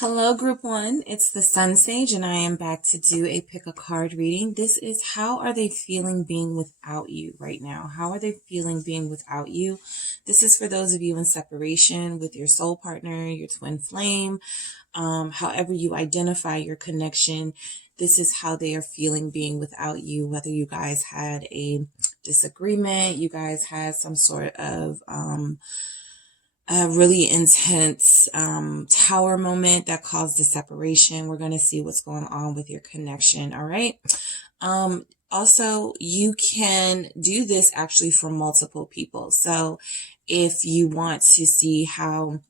Hello, Group 1. It's the Sun Sage, and I am back to do a pick a card reading. This is how are they feeling being without you right now? How are they feeling being without you? This is for those of you in separation with your soul partner, your twin flame, however you identify your connection. This is how they are feeling being without you, whether you guys had a disagreement, you guys had some sort of a really intense tower moment that caused a separation. We're going to see what's going on with your connection. All right. Also, you can do this actually for multiple people. So if you want to see how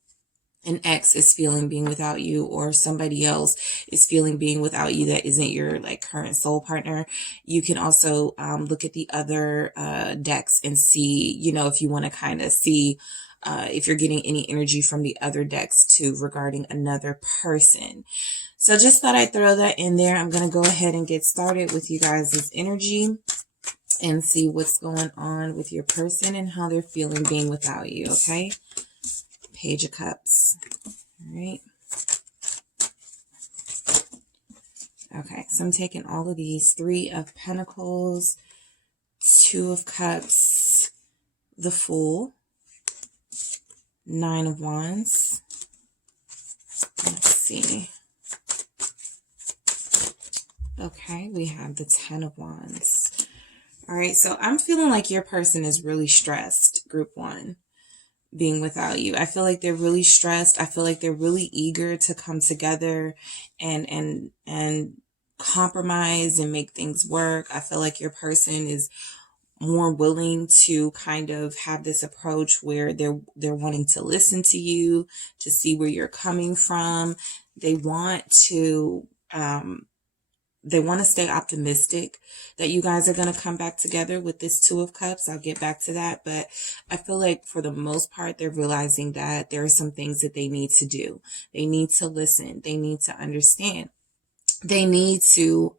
an ex is feeling being without you, or somebody else is feeling being without you that isn't your current soul partner, you can also look at the other decks and see, if you want to kind of see if you're getting any energy from the other decks too regarding another person. So just thought I'd throw that in there. I'm going to go ahead and get started with you guys' energy and see what's going on with your person and how they're feeling being without you, okay? Page of Cups. All right. Okay, so I'm taking all of these. 3 of Pentacles, 2 of Cups, the Fool, 9 of Wands. Let's see. Okay, we have the 10 of Wands. All right, so I'm feeling like your person is really stressed, Group 1. Being without you. I feel like they're really stressed. I feel like they're really eager to come together and compromise and make things work. I feel like your person is more willing to kind of have this approach where they're wanting to listen to you, to see where you're coming from. They want to stay optimistic that you guys are going to come back together with this 2 of Cups. I'll get back to that. But I feel like for the most part, they're realizing that there are some things that they need to do. They need to listen. They need to understand. They need to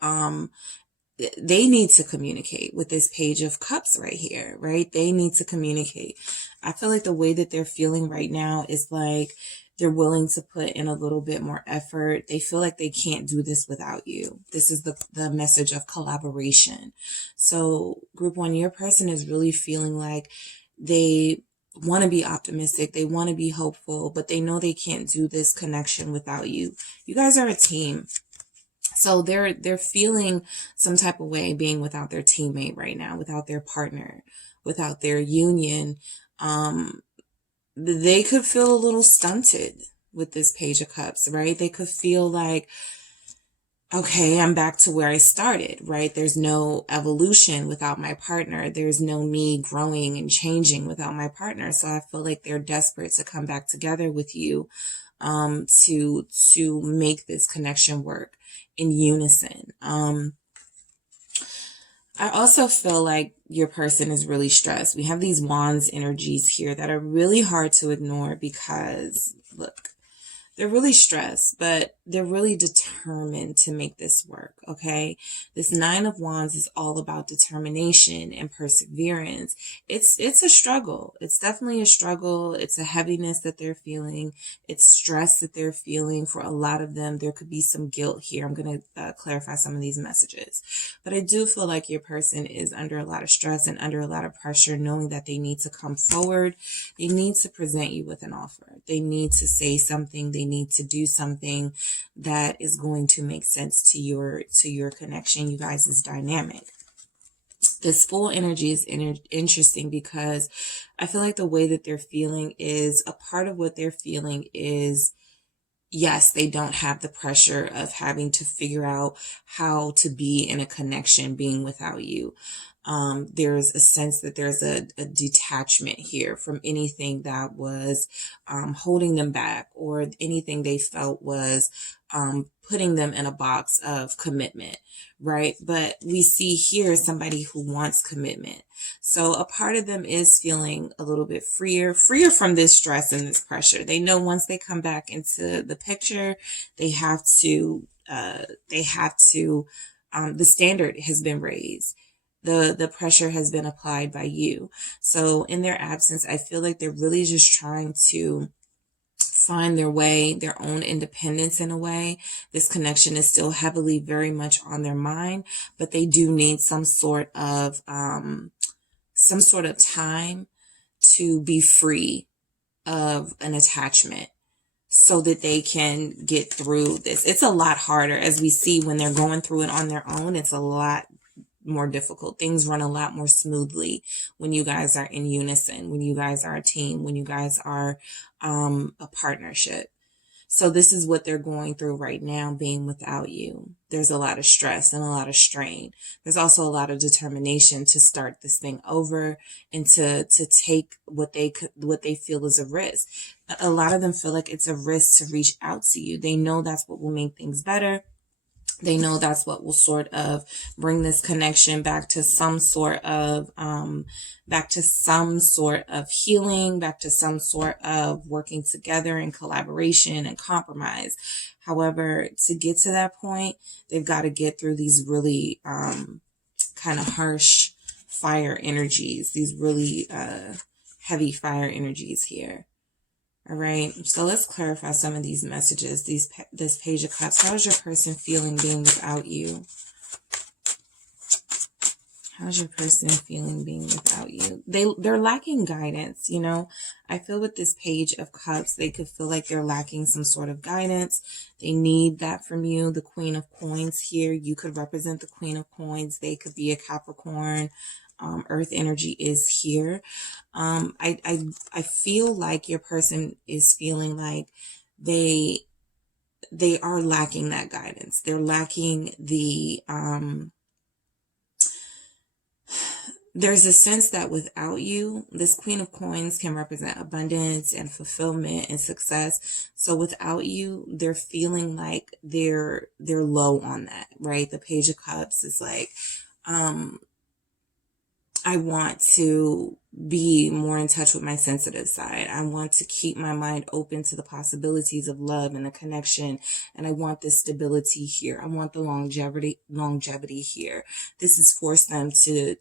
communicate with this Page of Cups right here, right? They need to communicate. I feel like the way that they're feeling right now is like they're willing to put in a little bit more effort. They feel like they can't do this without you. This is the message of collaboration. So Group 1, your person is really feeling like they want to be optimistic. They want to be hopeful, but they know they can't do this connection without you. You guys are a team. So they're feeling some type of way being without their teammate right now, without their partner, without their union. They could feel a little stunted with this Page of Cups, right? They could feel like, okay, I'm back to where I started, right? There's no evolution without my partner. There's no me growing and changing without my partner. So I feel like they're desperate to come back together with you, to make this connection work in unison. I also feel like your person is really stressed. We have these Wands energies here that are really hard to ignore because, look, they're really stressed, but they're really determined to make this work, okay? This 9 of Wands is all about determination and perseverance. It's a struggle. It's definitely a struggle. It's a heaviness that they're feeling. It's stress that they're feeling. For a lot of them, there could be some guilt here. I'm going to clarify some of these messages. But I do feel like your person is under a lot of stress and under a lot of pressure, knowing that they need to come forward. They need to present you with an offer. They need to say something. They need to do something that is going to make sense to your connection, you guys' dynamic. This Fool energy is interesting because I feel like the way that they're feeling is a part of what they're feeling is, yes, they don't have the pressure of having to figure out how to be in a connection being without you. There's a sense that there's a detachment here from anything that was holding them back, or anything they felt was putting them in a box of commitment, right? But we see here somebody who wants commitment. So a part of them is feeling a little bit freer from this stress and this pressure. They know once they come back into the picture, they have to, the standard has been raised. The pressure has been applied by you. So in their absence, I feel like they're really just trying to find their way, their own independence in a way. This connection is still heavily, very much on their mind, but they do need some sort of time to be free of an attachment so that they can get through this. It's a lot harder, as we see when they're going through it on their own. It's a lot more difficult. Things run a lot more smoothly when you guys are in unison, when you guys are a team, when you guys are a partnership. So this is what they're going through right now, being without you. There's a lot of stress and a lot of strain. There's also a lot of determination to start this thing over and to take what they feel is a risk. A lot of them feel like it's a risk to reach out to you. They know that's what will make things better. They know that's what will sort of bring this connection back to some sort of healing, back to some sort of working together in collaboration and compromise. However, to get to that point, they've got to get through these really kind of harsh fire energies, these really heavy fire energies here. All right, so let's clarify some of these messages. This Page of Cups. How is your person feeling being without you? How's your person feeling being without you? They're lacking guidance, you know. I feel with this Page of Cups, they could feel like they're lacking some sort of guidance. They need that from you. The Queen of Coins here. You could represent the Queen of Coins. They could be a Capricorn. Earth energy is here. I feel like your person is feeling like they are lacking that guidance. They're lacking the there's a sense that without you, this Queen of Coins can represent abundance and fulfillment and success. So without you, they're feeling like they're low on that, right? The Page of Cups is like, I want to be more in touch with my sensitive side. I want to keep my mind open to the possibilities of love and a connection. And I want this stability here. I want the longevity here. This has forced them to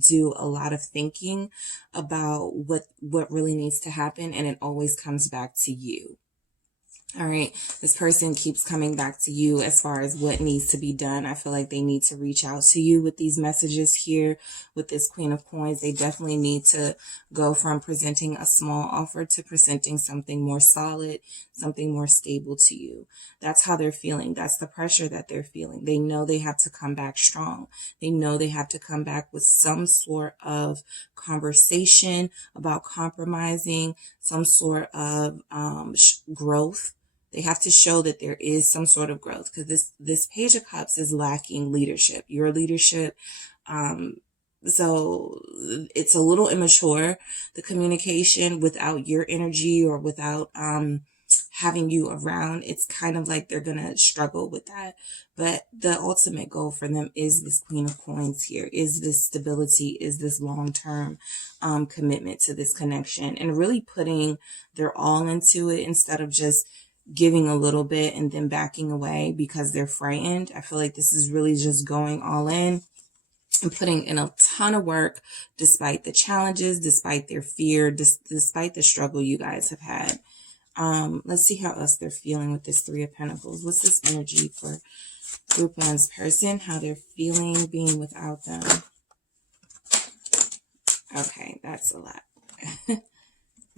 do a lot of thinking about what really needs to happen. And it always comes back to you. All right, this person keeps coming back to you as far as what needs to be done. I feel like they need to reach out to you with these messages here with this Queen of Coins. They definitely need to go from presenting a small offer to presenting something more solid, something more stable to you. That's how they're feeling. That's the pressure that they're feeling. They know they have to come back strong. They know they have to come back with some sort of conversation about compromising, some sort of growth. They have to show that there is some sort of growth, because this Page of Cups is lacking leadership, your leadership. So it's a little immature, the communication without your energy or without having you around. It's kind of like they're going to struggle with that. But the ultimate goal for them is this Queen of Coins here, is this stability, is this long-term commitment to this connection, and really putting their all into it instead of just giving a little bit and then backing away because they're frightened. I feel like this is really just going all in and putting in a ton of work despite the challenges, despite their fear, despite the struggle you guys have had. Let's see how else they're feeling with this Three of Pentacles. What's this energy for Group 1's person? How they're feeling being without them. Okay, that's a lot.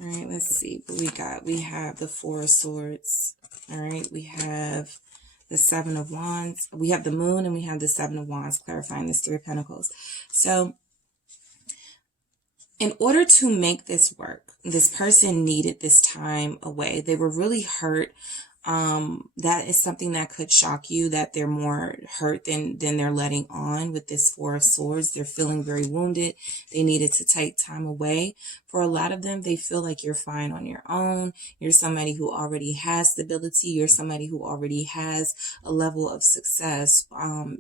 All right, let's see what we got. We have the Four of Swords. All right, we have the Seven of Wands. We have the Moon and we have the Seven of Wands, clarifying this Three of Pentacles. So in order to make this work, this person needed this time away. They were really hurt. That is something that could shock you, that they're more hurt than they're letting on with this Four of Swords. They're feeling very wounded. They needed to take time away. For a lot of them, they feel like you're fine on your own. You're somebody who already has stability. You're somebody who already has a level of success.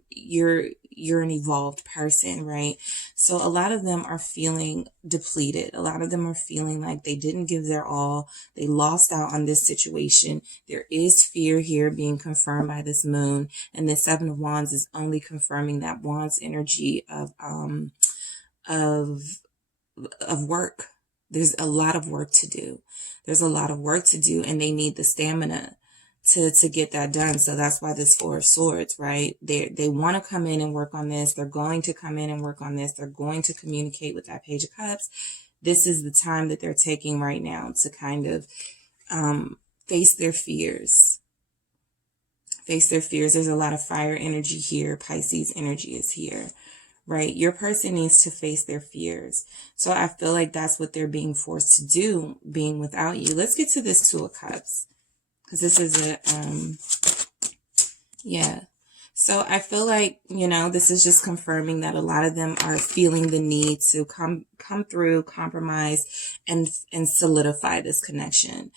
You're an evolved person, right? So a lot of them are feeling depleted. A lot of them are feeling like they didn't give their all. They lost out on this situation. There is fear here being confirmed by this Moon, and the Seven of Wands is only confirming that Wands energy of work. There's a lot of work to do. There's a lot of work to do, and they need the stamina to get that done. So that's why this Four of Swords, right? They want to come in and work on this. They're going to come in and work on this. They're going to communicate with that Page of Cups. This is the time that they're taking right now to kind of face their fears. Face their fears. There's a lot of fire energy here. Pisces energy is here, right? Your person needs to face their fears. So I feel like that's what they're being forced to do, being without you. Let's get to this Two of Cups, because this is a, yeah. So I feel like, you know, this is just confirming that a lot of them are feeling the need to come through, compromise, and solidify this connection.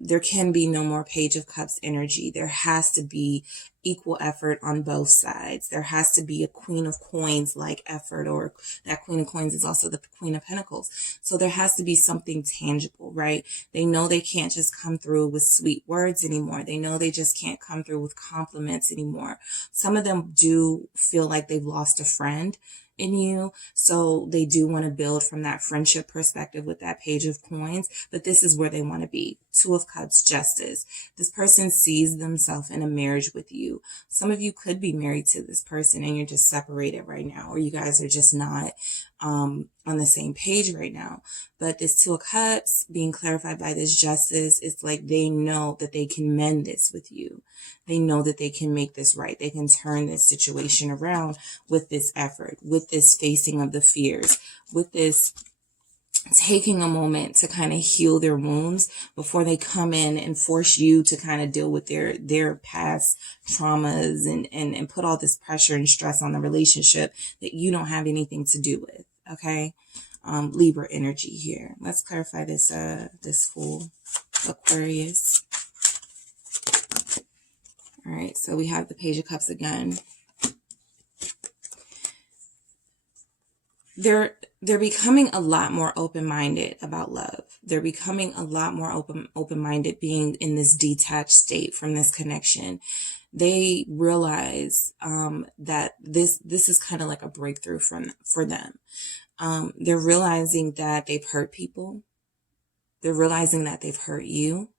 There can be no more Page of Cups energy. There has to be equal effort on both sides. There has to be a Queen of Coins like effort, or that Queen of Coins is also the Queen of Pentacles. So there has to be something tangible, right? They know they can't just come through with sweet words anymore. They know they just can't come through with compliments anymore. Some of them do feel like they've lost a friend in you, so they do want to build from that friendship perspective with that Page of Coins, but this is where they want to be. Two of Cups, Justice. This person sees themselves in a marriage with you. Some of you could be married to this person and you're just separated right now, or you guys are just not on the same page right now. But this Two of Cups being clarified by this Justice, it's like they know that they can mend this with you. They know that they can make this right. They can turn this situation around with this effort, with this facing of the fears, with this taking a moment to kind of heal their wounds before they come in and force you to kind of deal with their past traumas and put all this pressure and stress on the relationship that you don't have anything to do with. Okay. Libra energy here. Let's clarify this, this Fool, Aquarius. All right. So we have the Page of Cups again. They're becoming a lot more open-minded about love. They're becoming a lot more open-minded, being in this detached state from this connection. They realize that this is kind of like a breakthrough for them. They're realizing that they've hurt people. They're realizing that they've hurt you.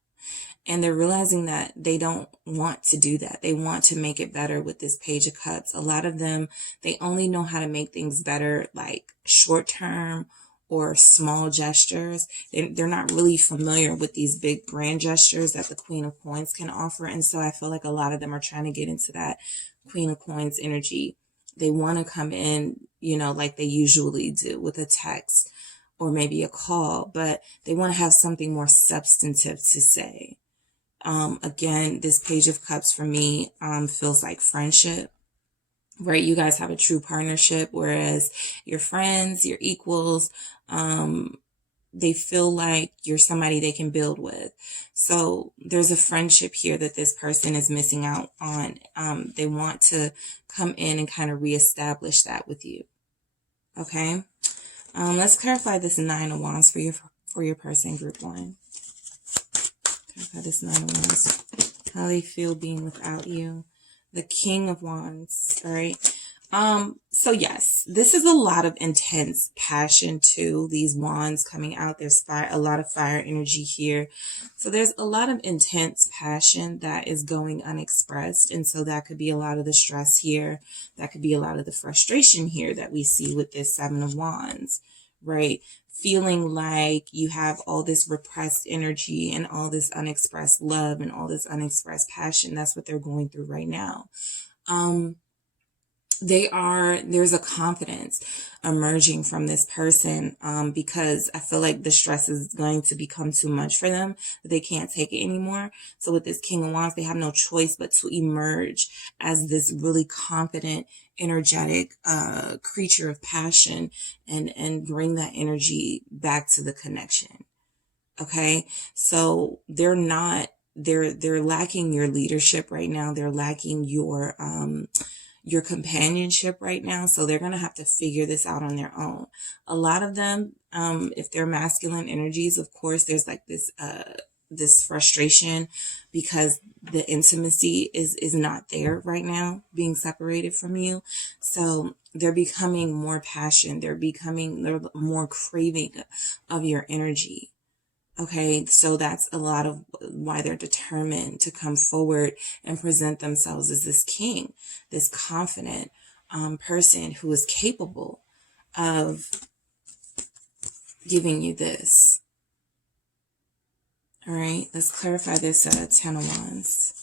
And they're realizing that they don't want to do that. They want to make it better with this Page of Cups. A lot of them, they only know how to make things better, like short term or small gestures. They're not really familiar with these big grand gestures that the Queen of Coins can offer. And so I feel like a lot of them are trying to get into that Queen of Coins energy. They want to come in, you know, like they usually do with a text or maybe a call, but they want to have something more substantive to say. Again, this Page of Cups for me feels like friendship, right? You guys have a true partnership, whereas your friends, your equals, they feel like you're somebody they can build with. So there's a friendship here that this person is missing out on. They want to come in and kind of reestablish that with you. Okay. Let's clarify this Nine of Wands for your person, group 1. Clarify this Nine of Wands. How they feel being without you. The King of Wands. All right. So yes, this is a lot of intense passion too. These wands coming out. There's fire, a lot of fire energy here. So there's a lot of intense passion that is going unexpressed. And so that could be a lot of the stress here. That could be a lot of the frustration here that we see with this Seven of Wands, right? Feeling like you have all this repressed energy and all this unexpressed love and all this unexpressed passion. That's what they're going through right now. There's a confidence emerging from this person, because I feel like the stress is going to become too much for them, that they can't take it anymore. So with this King of Wands, they have no choice but to emerge as this really confident, energetic, creature of passion and bring that energy back to the connection. Okay. So they're lacking your leadership right now. They're lacking your companionship right now. So they're going to have to figure this out on their own. A lot of them, if they're masculine energies, of course, there's like this frustration because the intimacy is not there right now, being separated from you. So they're becoming more passion. They're more craving of your energy. Okay, so that's a lot of why they're determined to come forward and present themselves as this king, this confident person who is capable of giving you this. All right, let's clarify this 10 of Wands.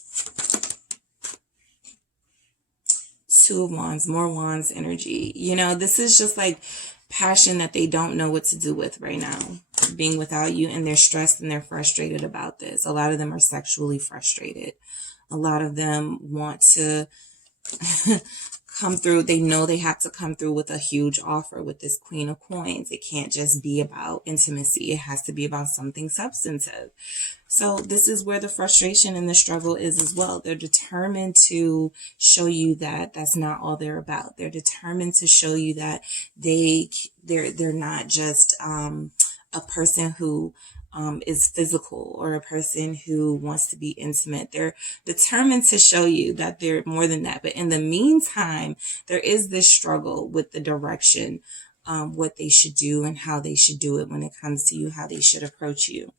2 of Wands, more Wands energy. You know, this is just like passion that they don't know what to do with right now, being without you, and they're stressed and they're frustrated about this. A lot of them are sexually frustrated. A lot of them want to come through. They know they have to come through with a huge offer with this Queen of Coins. It can't just be about intimacy. It has to be about something substantive. So this is where the frustration and the struggle is as well. They're determined to show you that that's not all they're about. They're determined to show you that they're not just a person who is physical or a person who wants to be intimate. They're determined to show you that they're more than that. But in the meantime, there is this struggle with the direction, what they should do and how they should do it when it comes to you, how they should approach you.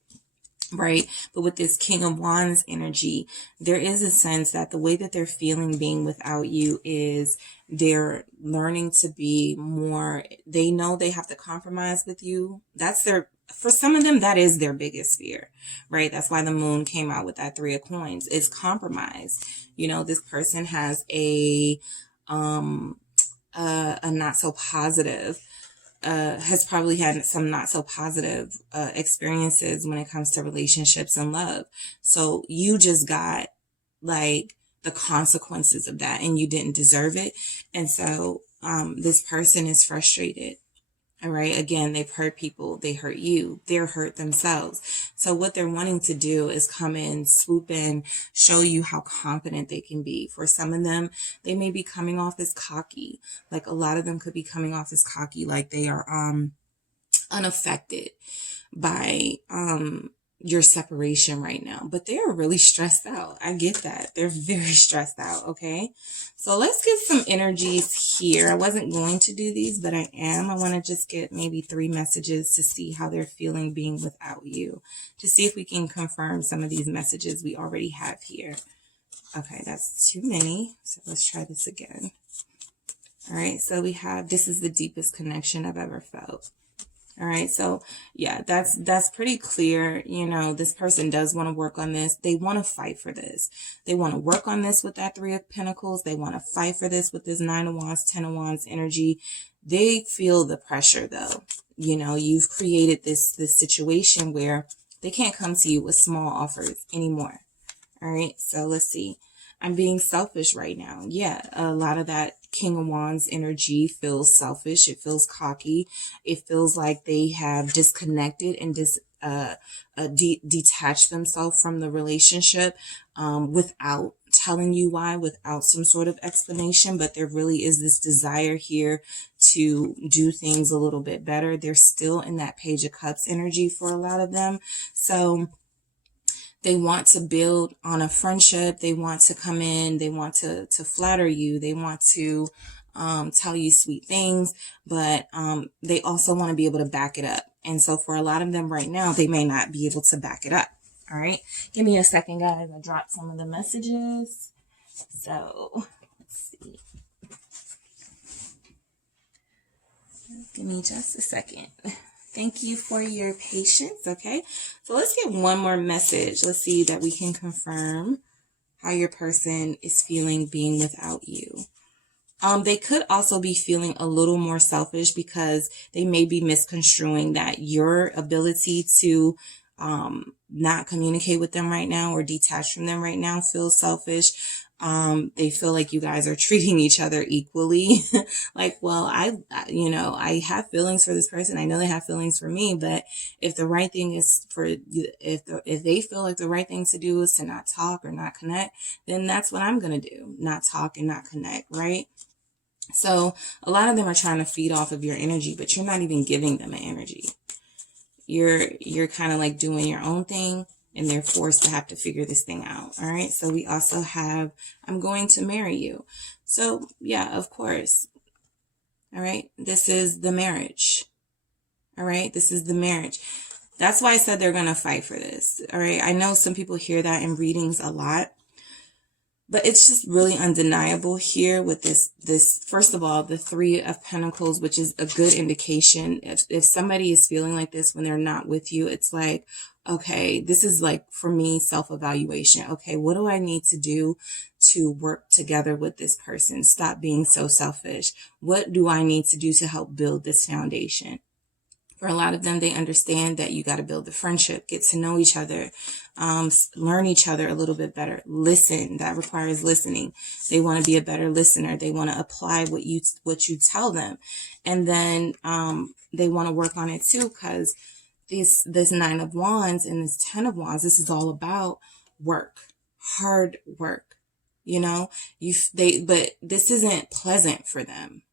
Right. But with this King of Wands energy, there is a sense that the way that they're feeling being without you is they're learning to be more, they know they have to compromise with you. For some of them, that is their biggest fear, right? That's why the moon came out with that 3 of Coins, is compromise. You know, this person has a not so positive, has probably had some not so positive experiences when it comes to relationships and love. So you just got like the consequences of that and you didn't deserve it. And so this person is frustrated. All right. Again, they've hurt people. They hurt you. They're hurt themselves. So what they're wanting to do is come in, swoop in, show you how confident they can be. For some of them, they may be coming off as cocky. Like a lot of them could be coming off as cocky, like they are unaffected by your separation right now, but they are really stressed out. I get that. They're very stressed out. Okay. So let's get some energies here. I wasn't going to do these, but I am. I want to just get maybe 3 messages to see how they're feeling being without you, to see if we can confirm some of these messages we already have here. Okay. That's too many. So let's try this again. All right. So we have, this is the deepest connection I've ever felt. All right. So yeah, that's pretty clear. You know, this person does want to work on this. They want to fight for this. They want to work on this with that 3 of Pentacles. They want to fight for this with this 9 of Wands, 10 of Wands energy. They feel the pressure though. You know, you've created this situation where they can't come to you with small offers anymore. All right. So let's see. I'm being selfish right now. Yeah. A lot of that King of Wands energy feels selfish. It feels cocky. It feels like they have disconnected and detached themselves from the relationship without telling you why, without some sort of explanation. But there really is this desire here to do things a little bit better. They're still in that Page of Cups energy for a lot of them. So they want to build on a friendship. They want to come in. They want to flatter you. They want to tell you sweet things, but they also want to be able to back it up. And so for a lot of them right now, they may not be able to back it up. All right. Give me a second, guys. I dropped some of the messages. So let's see. Give me just a second. Thank you for your patience. Okay. So let's get one more message. Let's see that we can confirm how your person is feeling being without you. They could also be feeling a little more selfish because they may be misconstruing that your ability to not communicate with them right now or detach from them right now feels selfish. They feel like you guys are treating each other equally. Like, well, I have feelings for this person. I know they have feelings for me, but if the right thing is if they feel like the right thing to do is to not talk or not connect, then that's what I'm going to do. Not talk and not connect. Right. So a lot of them are trying to feed off of your energy, but you're not even giving them an energy. You're kind of like doing your own thing. And they're forced to have to figure this thing out. All right. So we also have, I'm going to marry you. So yeah, of course. All right. This is the marriage. All right. This is the marriage. That's why I said they're going to fight for this. All right. I know some people hear that in readings a lot, but it's just really undeniable here with this, first of all, the Three of Pentacles, which is a good indication. If somebody is feeling like this when they're not with you, it's like, okay, this is like, for me, self-evaluation. Okay, what do I need to do to work together with this person? Stop being so selfish. What do I need to do to help build this foundation? For a lot of them, they understand that you got to build the friendship, get to know each other, learn each other a little bit better. Listen, that requires listening. They want to be a better listener. They want to apply what you tell them. And then they want to work on it too, because this Nine of Wands and this Ten of Wands, this is all about work, hard work. You know, but this isn't pleasant for them.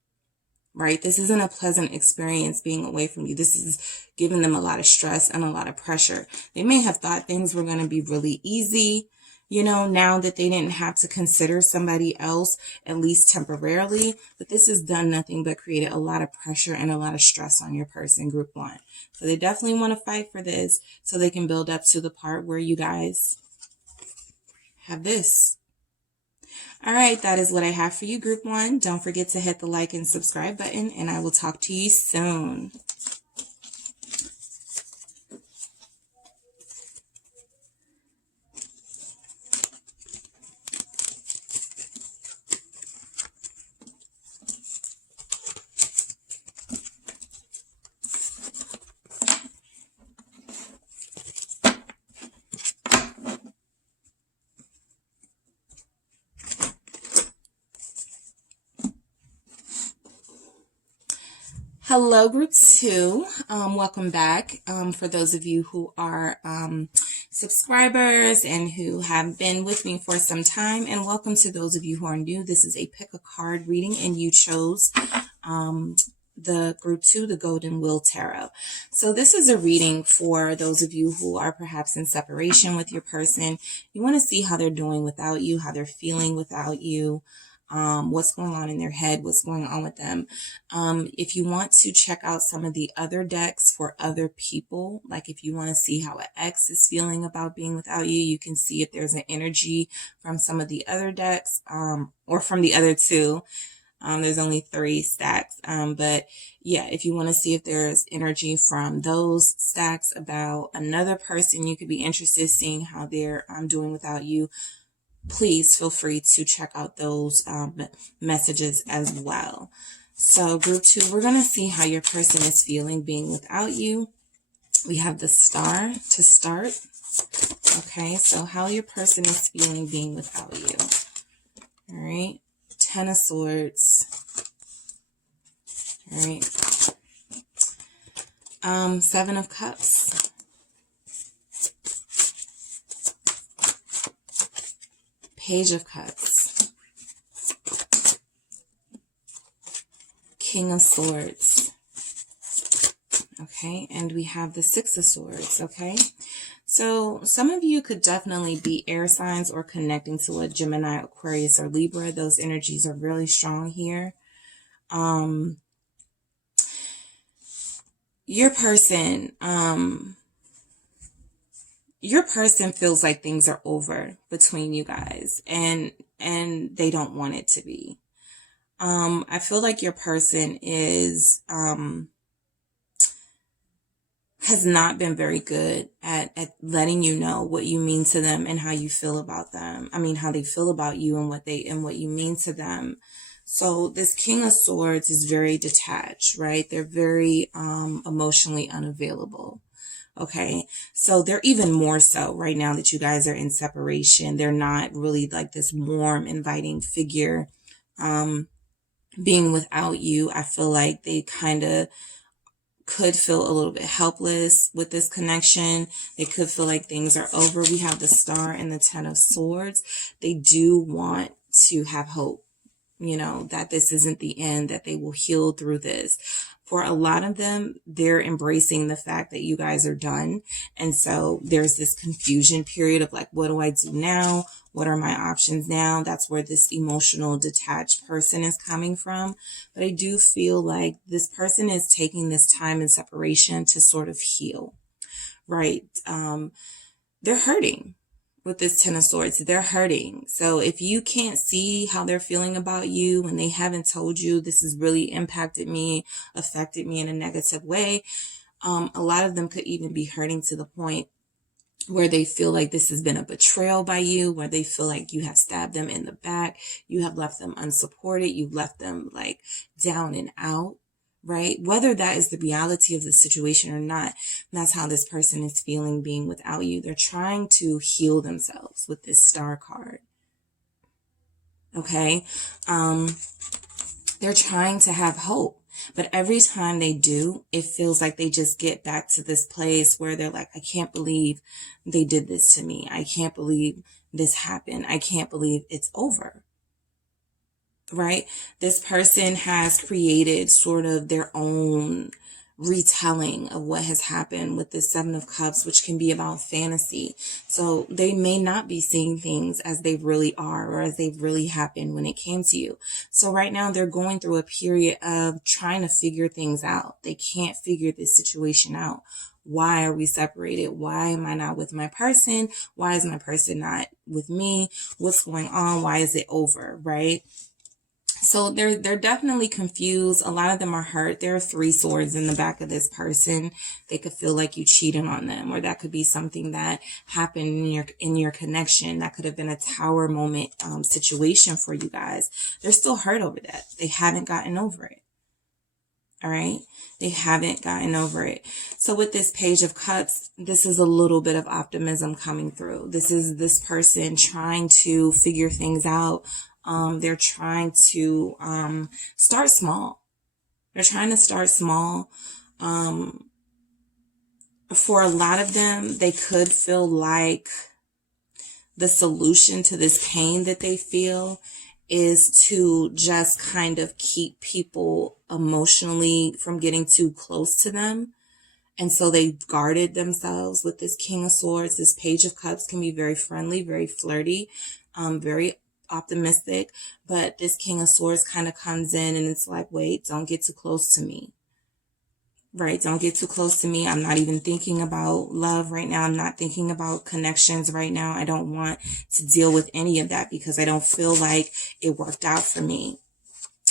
Right? This isn't a pleasant experience being away from you. This is giving them a lot of stress and a lot of pressure. They may have thought things were going to be really easy, you know, now that they didn't have to consider somebody else, at least temporarily. But this has done nothing but created a lot of pressure and a lot of stress on your person, group one. So they definitely want to fight for this so they can build up to the part where you guys have this. All right, that is what I have for you, group one. Don't forget to hit the like and subscribe button, and I will talk to you soon. Hello, group two. Welcome back. For those of you who are subscribers and who have been with me for some time, and welcome to those of you who are new. This is a pick a card reading, and you chose the group two, the Golden Wheel Tarot. So this is a reading for those of you who are perhaps in separation with your person. You want to see how they're doing without you, how they're feeling without you. What's going on in their head, what's going on with them. If you want to check out some of the other decks for other people, like if you want to see how an ex is feeling about being without you, you can see if there's an energy from some of the other decks, or from the other two. There's only 3 stacks. But yeah, if you want to see if there's energy from those stacks about another person, you could be interested in seeing how they're doing without you. Please feel free to check out those messages as well. So group two, we're going to see how your person is feeling being without you. We have the Star to start. Okay, so how your person is feeling being without you. All right, Ten of Swords. All right, Seven of Cups. Page of Cups, King of Swords, okay, and we have the Six of Swords, okay. So some of you could definitely be air signs or connecting to a Gemini, Aquarius, or Libra. Those energies are really strong here. Your person, feels like things are over between you guys, and they don't want it to be. I feel like your person is has not been very good at letting you know what you mean to them and how you feel about them. I mean, how they feel about you and what you mean to them. So this King of Swords is very detached, right? They're very emotionally unavailable. Okay, so they're even more so right now that you guys are in separation. They're not really like this warm, inviting figure. Being without you, I feel like they kind of could feel a little bit helpless with this connection. They could feel like things are over. We have the Star and the Ten of Swords. They do want to have hope, you know, that this isn't the end, that they will heal through this. For a lot of them, they're embracing the fact that you guys are done. And so there's this confusion period of like, what do I do now? What are my options now? That's where this emotional detached person is coming from. But I do feel like this person is taking this time in separation to sort of heal, right? They're hurting with this Ten of Swords. They're hurting. So if you can't see how they're feeling about you and they haven't told you this has really impacted me, affected me in a negative way, a lot of them could even be hurting to the point where they feel like this has been a betrayal by you, where they feel like you have stabbed them in the back, you have left them unsupported, you've left them like down and out, right? Whether that is the reality of the situation or not, that's how this person is feeling being without you. They're trying to heal themselves with this Star card. Okay? They're trying to have hope. But every time they do, it feels like they just get back to this place where they're like, I can't believe they did this to me. I can't believe this happened. I can't believe it's over. Right? This person has created sort of their own retelling of what has happened with the Seven of Cups, which can be about fantasy. So they may not be seeing things as they really are or as they've really happened when it came to you. So right now they're going through a period of trying to figure things out. They can't figure this situation out. Why are we separated? Why am I not with my person? Why is my person not with me? What's going on? Why is it over? Right? So they're definitely confused. A lot of them are hurt. There are 3 swords in the back of this person. They could feel like you cheated on them, or that could be something that happened in your connection. That could have been a tower moment situation for you guys. They're still hurt over that. They haven't gotten over it. All right. They haven't gotten over it. So with this Page of Cups, this is a little bit of optimism coming through. This is this person trying to figure things out. They're trying to start small. They're trying to start small. For a lot of them, they could feel like the solution to this pain that they feel is to just kind of keep people emotionally from getting too close to them. And so they've guarded themselves with this King of Swords. This Page of Cups can be very friendly, very flirty, very optimistic, but this King of Swords kind of comes in and it's like, wait, don't get too close to me. Right? Don't get too close to me. I'm not even thinking about love right now. I'm not thinking about connections right now. I don't want to deal with any of that because I don't feel like it worked out for me.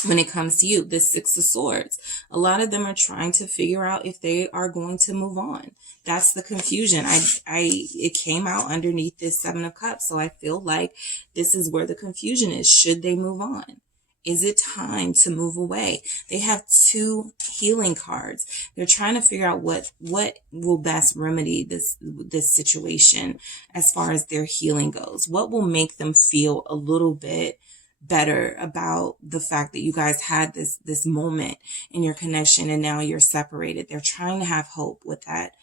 When it comes to you, this Six of Swords, a lot of them are trying to figure out if they are going to move on. That's the confusion. It came out underneath this Seven of Cups. So I feel like this is where the confusion is. Should they move on? Is it time to move away? They have 2 healing cards. They're trying to figure out what will best remedy this situation as far as their healing goes. What will make them feel a little bit better about the fact that you guys had this moment in your connection and now you're separated. They're trying to have hope with that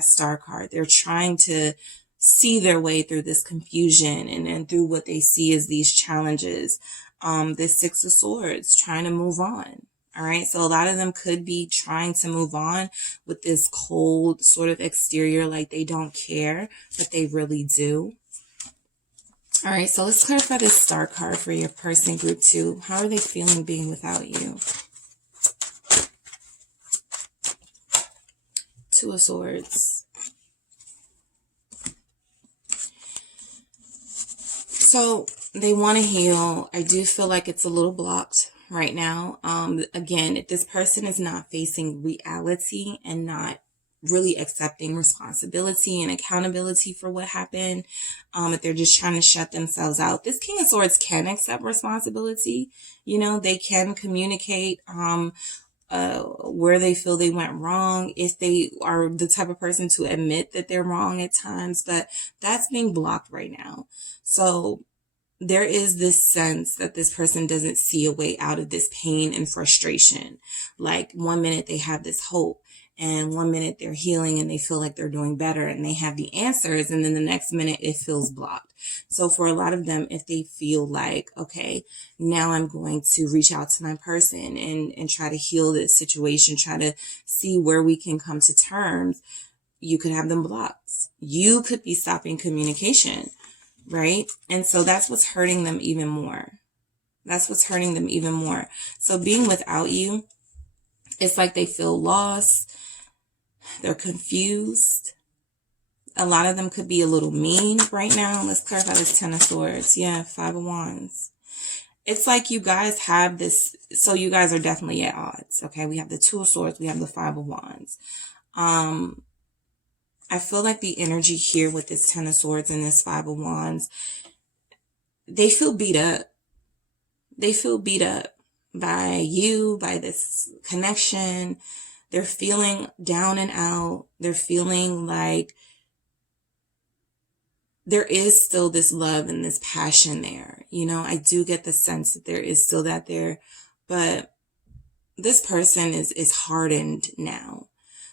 Star card. They're trying to see their way through this confusion and through what they see as these challenges. This Six of Swords, trying to move on. All right. So a lot of them could be trying to move on with this cold sort of exterior, like they don't care, but they really do. All right, so let's clarify this Star card for your person, group 2. How are they feeling being without you? 2 of Swords. So they want to heal. I do feel like it's a little blocked right now. Again, if this person is not facing reality and not really accepting responsibility and accountability for what happened, if they're just trying to shut themselves out, this King of Swords can accept responsibility. You know, they can communicate where they feel they went wrong, if they are the type of person to admit that they're wrong at times, but that's being blocked right now. So there is this sense that this person doesn't see a way out of this pain and frustration. Like one minute they have this hope, and one minute they're healing and they feel like they're doing better and they have the answers, and then the next minute it feels blocked. So for a lot of them, if they feel like, okay, now I'm going to reach out to my person and try to heal this situation, try to see where we can come to terms, you could have them blocked. You could be stopping communication, right? And so that's what's hurting them even more. That's what's hurting them even more. So being without you, it's like they feel lost. They're confused. A lot of them could be a little mean right now. Let's clarify this Ten of Swords. Yeah, Five of Wands. It's like you guys have this, so you guys are definitely at odds, okay? We have the Two of Swords, we have the Five of Wands. I feel like the energy here with this Ten of Swords and this Five of Wands, they feel beat up. They feel beat up by you, by this connection. They're feeling down and out. They're feeling like there is still this love and this passion there. You know, I do get the sense that there is still that there, but this person is hardened now.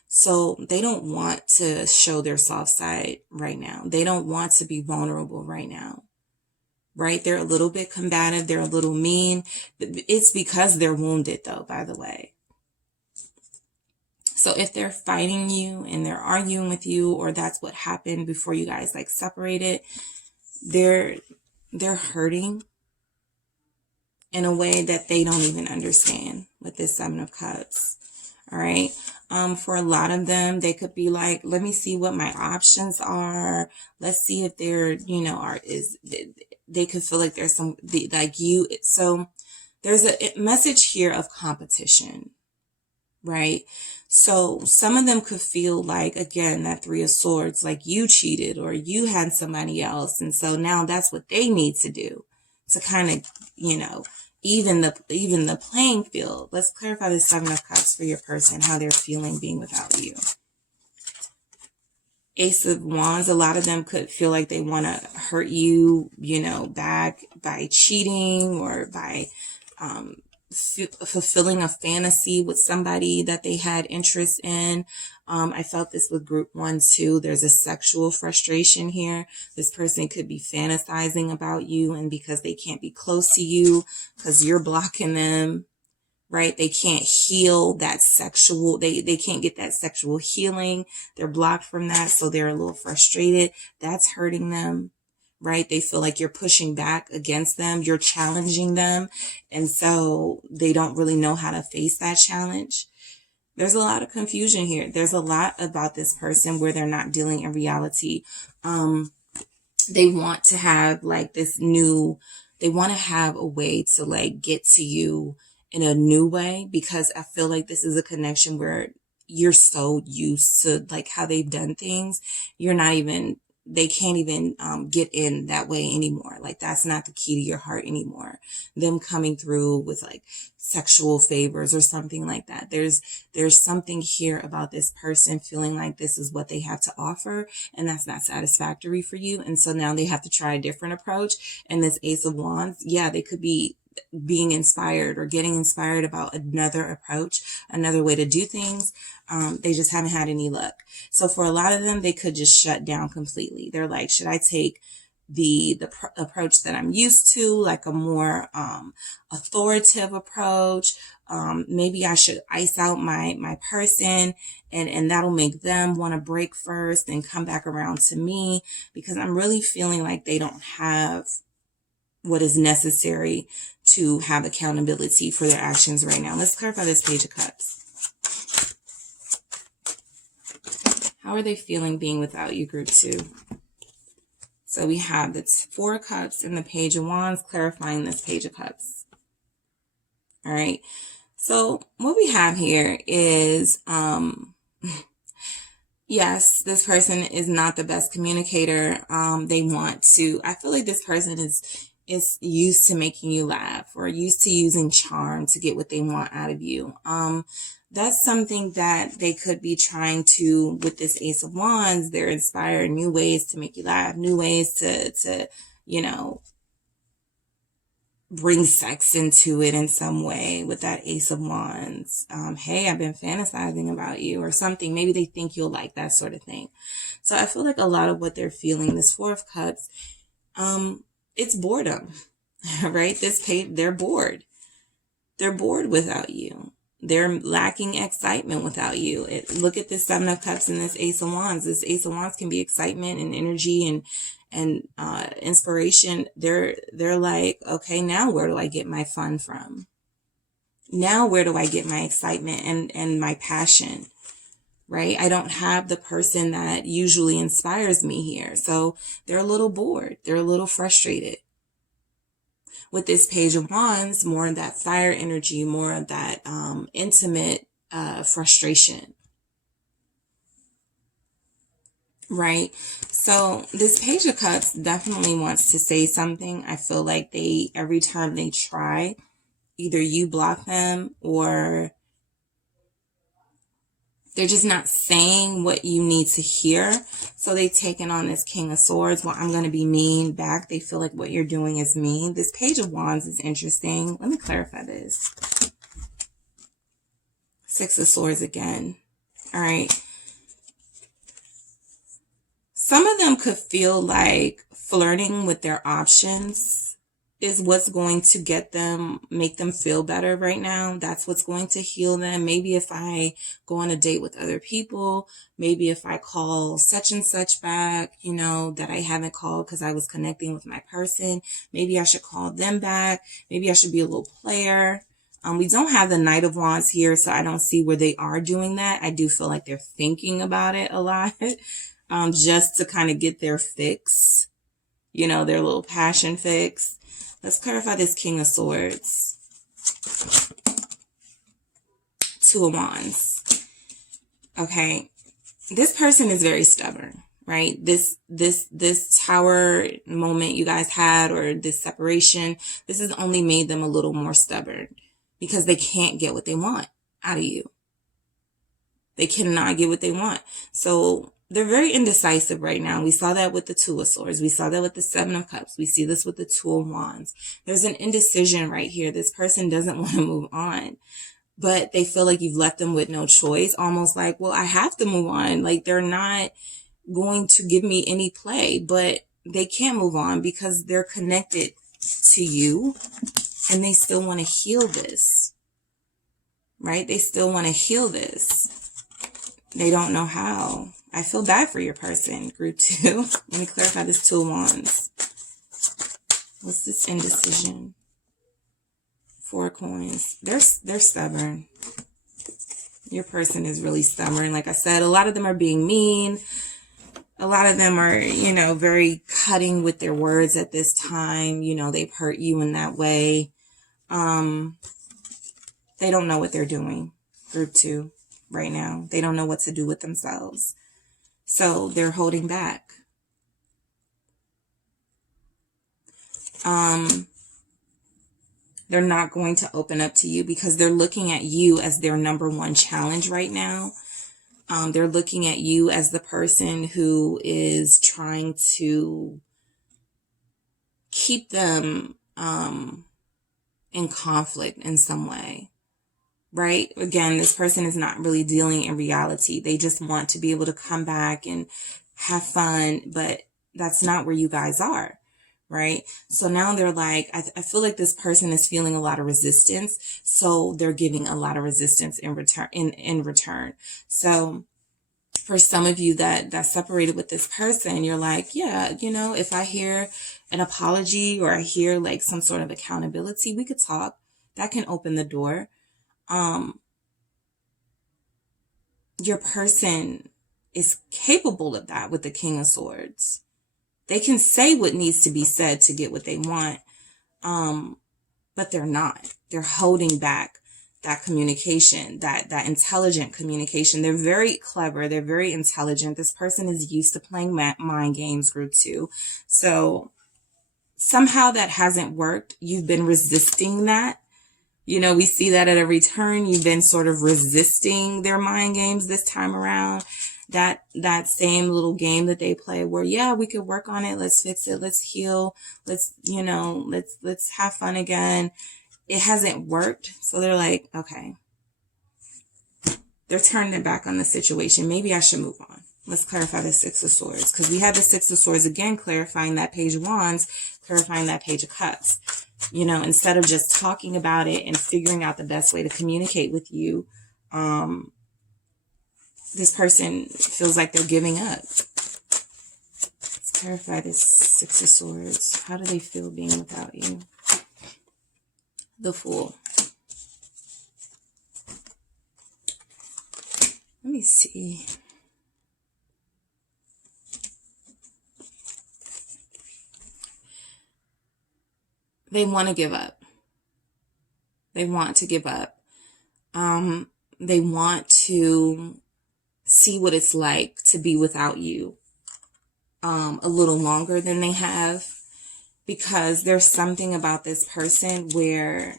So they don't want to show their soft side right now. They don't want to be vulnerable right now. Right? They're a little bit combative. They're a little mean. It's because they're wounded though, by the way. So if they're fighting you and they're arguing with you, or that's what happened before you guys like separated, they're hurting in a way that they don't even understand with this Seven of Cups. All right. For a lot of them, they could be like, let me see what my options are. Let's see if they're, you know, they could feel like there's some, like you. So there's a message here of competition, right? So some of them could feel like, again, that Three of Swords, like you cheated or you had somebody else. And so now that's what they need to do to kind of, you know, even the playing field. Let's clarify the Seven of Cups for your person, how they're feeling being without you. Ace of Wands, a lot of them could feel like they want to hurt you, you know, back by cheating or by fulfilling a fantasy with somebody that they had interest in. I felt this with group 1 too. There's a sexual frustration here. This person could be fantasizing about you, and because they can't be close to you because you're blocking them, right? They can't heal that sexual, they can't get that sexual healing. They're blocked from that. So they're a little frustrated. That's hurting them. Right? They feel like you're pushing back against them. You're challenging them. And so they don't really know how to face that challenge. There's a lot of confusion here. There's a lot about this person where they're not dealing in reality. They want to have like they want to have a way to like get to you in a new way, because I feel like this is a connection where you're so used to like how they've done things. They can't even get in that way anymore. Like that's not the key to your heart anymore. Them coming through with like sexual favors or something like that. There's something here about this person feeling like this is what they have to offer, and that's not satisfactory for you. And so now they have to try a different approach. And this Ace of Wands, yeah, they could be being inspired or getting inspired about another approach, another way to do things. They just haven't had any luck. So for a lot of them, they could just shut down completely. They're like, should I take the approach that I'm used to, like a more authoritative approach? Maybe I should ice out my person, and that'll make them want to break first and come back around to me, because I'm really feeling like they don't have what is necessary to have accountability for their actions right now. Let's clarify this Page of Cups. How are they feeling being without you, group 2? So we have the Four of Cups and the Page of Wands, clarifying this Page of Cups. All right. So what we have here is, yes, this person is not the best communicator. They want to, I feel like this person is used to making you laugh, or used to using charm to get what they want out of you. That's something that they could be trying to, with this Ace of Wands, they're inspired new ways to make you laugh, new ways to, you know, bring sex into it in some way with that Ace of Wands. Hey, I've been fantasizing about you or something. Maybe they think you'll like that sort of thing. So I feel like a lot of what they're feeling, this Four of Cups, it's boredom, right? They're bored. They're bored without you. They're lacking excitement without you. Look at this Seven of Cups and this Ace of Wands. This Ace of Wands can be excitement and energy and inspiration. They're like, okay, now where do I get my fun from? Now where do I get my excitement and my passion? right? I don't have the person that usually inspires me here. So they're a little bored. They're a little frustrated. With this Page of Wands, more of that fire energy, more of that intimate frustration. Right? So this Page of Cups definitely wants to say something. I feel like every time they try, either you block them or they're just not saying what you need to hear. So they've taken on this King of Swords. Well, I'm going to be mean back. They feel like what you're doing is mean. This Page of Wands is interesting. Let me clarify this. Six of Swords again. All right. Some of them could feel like flirting with their options is what's going to make them feel better right now. That's what's going to heal them. Maybe if I go on a date with other people, maybe if I call such and such back, you know, that I haven't called because I was connecting with my person, maybe I should call them back. Maybe I should be a little player. We don't have the Knight of Wands here, so I don't see where they are doing that. I do feel like they're thinking about it a lot, just to kind of get their fix, you know, their little passion fix. Let's clarify this King of Swords. Two of Wands. Okay. This person is very stubborn, right? This tower moment you guys had, or this separation, this has only made them a little more stubborn because they can't get what they want out of you. They cannot get what they want. So they're very indecisive right now. We saw that with the Two of Swords. We saw that with the Seven of Cups. We see this with the Two of Wands. There's an indecision right here. This person doesn't want to move on, but they feel like you've left them with no choice. Almost like, well, I have to move on. Like they're not going to give me any play, but they can't move on because they're connected to you and they still want to heal this, right? They still want to heal this. They don't know how. I feel bad for your person, group 2. Let me clarify this Two of Wands. What's this indecision? Four of Coins. They're stubborn. Your person is really stubborn. Like I said, a lot of them are being mean. A lot of them are, you know, very cutting with their words at this time. You know, they've hurt you in that way. They don't know what they're doing, group 2, right now. They don't know what to do with themselves. So they're holding back. They're not going to open up to you because they're looking at you as their number one challenge right now. They're looking at you as the person who is trying to keep them in conflict in some way. Right? Again, this person is not really dealing in reality. They just want to be able to come back and have fun, but that's not where you guys are, right? So now they're like, I feel like this person is feeling a lot of resistance, so they're giving a lot of resistance in return. So for some of you that separated with this person, you're like, yeah, you know, if I hear an apology or I hear like some sort of accountability, we could talk. That can open the door. Your person is capable of that with the King of Swords. They can say what needs to be said to get what they want. But they're not. They're holding back that communication, that intelligent communication. They're very clever. They're very intelligent. This person is used to playing mind games, group 2. So somehow that hasn't worked. You've been resisting that. You know, we see that at every turn. You've been sort of resisting their mind games this time around. That same little game that they play where, yeah, we could work on it. Let's fix it. Let's heal. Let's, you know, let's have fun again. It hasn't worked. So they're like, okay. They're turning their back on the situation. Maybe I should move on. Let's clarify the Six of Swords. Because we had the Six of Swords again, clarifying that Page of Wands, clarifying that Page of Cups. You know, instead of just talking about it and figuring out the best way to communicate with you, this person feels like they're giving up. Let's clarify this Six of Swords. How do they feel being without you? The Fool. Let me me see. They want to give up. They want to give up. They want to see what it's like to be without you a little longer than they have, because there's something about this person where